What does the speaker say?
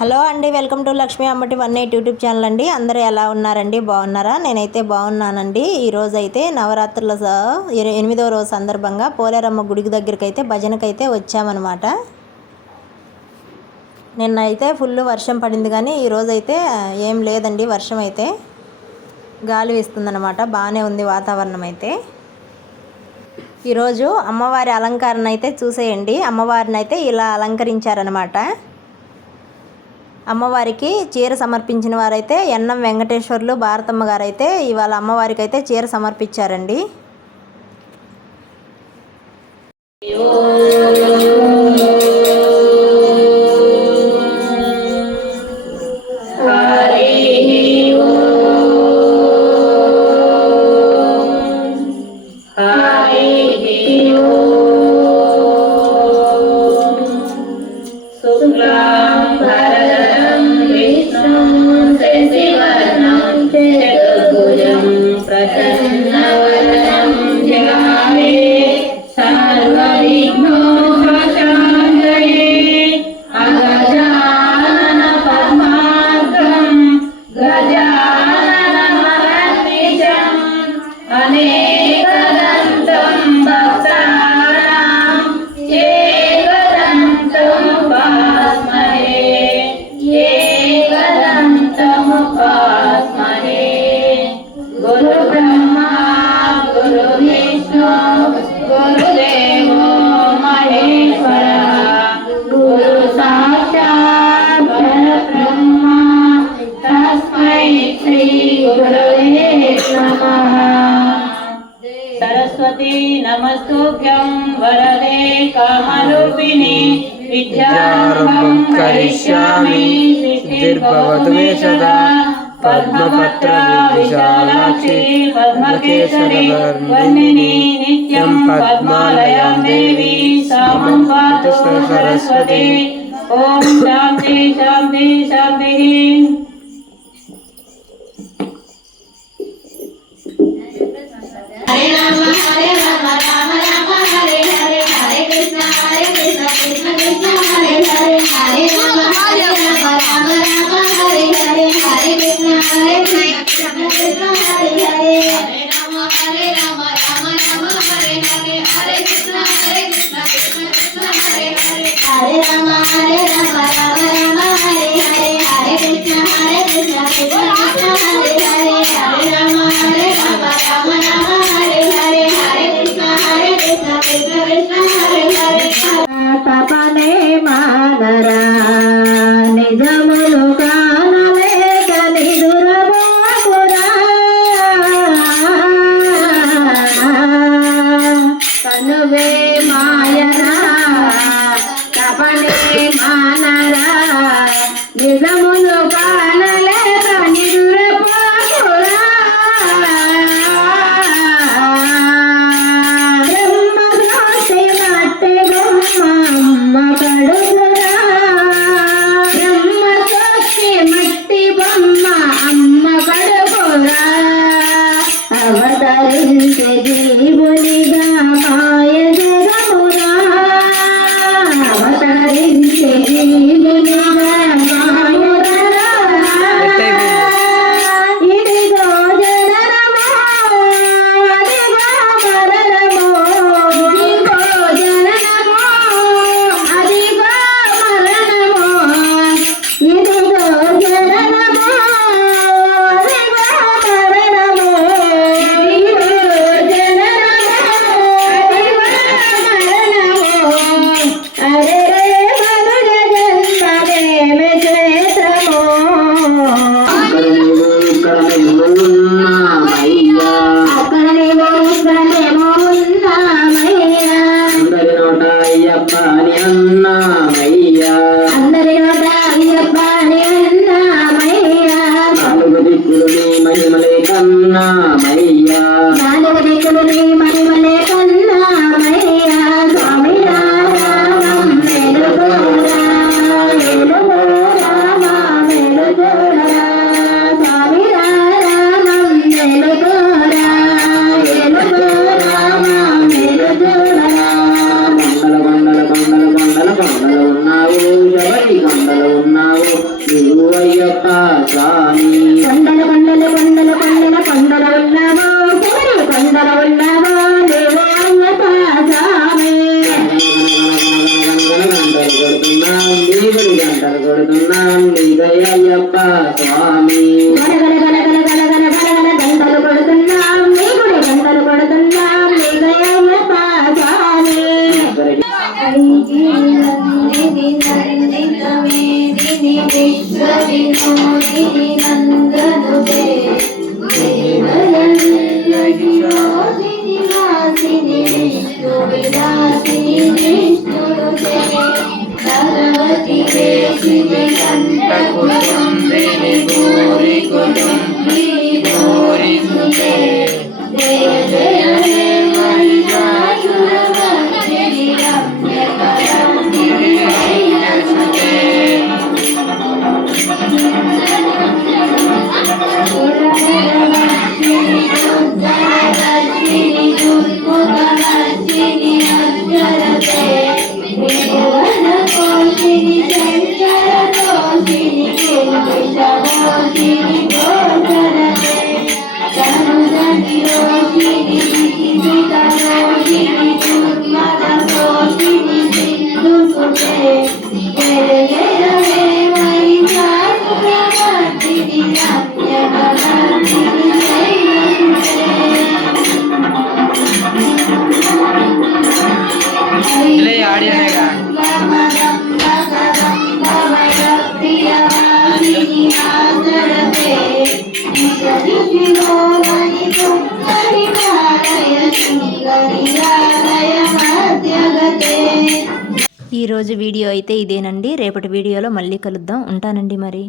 Hello అండి welcome to Lakshmi Ammati one eight YouTube channel అండి. అందరూ ఎలా ఉన్నారండి? బాగున్నారా? నేనైతే బాగున్నానండి. ఈరోజు అయితే నవరాత్రుల ఎనిమిదవ రోజు సందర్భంగా పోలేరమ్మ గుడికి దగ్గరికి అయితే భజనకైతే వచ్చామన్నమాట. నిన్న అయితే ఫుల్ వర్షం పడింది కానీ ఈరోజు అయితే ఏం లేదండి వర్షం అయితే. గాలి వేస్తుందన్నమాట. బాగానే ఉంది వాతావరణం అయితే. ఈరోజు అమ్మవారి అలంకరణ అయితే చూసేయండి. అమ్మవారిని అయితే ఇలా అలంకరించారనమాట అమ్మవారికి చీర సమర్పించిన వారైతే ఎన్నం వెంకటేశ్వర్లు భారతమ్మ గారైతే ఇవాళ అమ్మవారికి అయితే చీర సమర్పించారండి नमस्तुभ्यं वरदे कामरूपिणि विद्यारम्भं करिष्यामि सिद्धिर्भवतु मे सदा पद्मपत्र विशालाक्षि पद्मकेसरी वर्णिनि नित्यं पद्मालयां देवी सामं पातु सरस्वती ॐ शान्ति शान्ति शान्तिः స్వామి Thank you. ఈరోజు వీడియో అయితే ఇదేనండి. రేపటి వీడియోలో మళ్ళీ కలుద్దాం. ఉంటానండి మరి.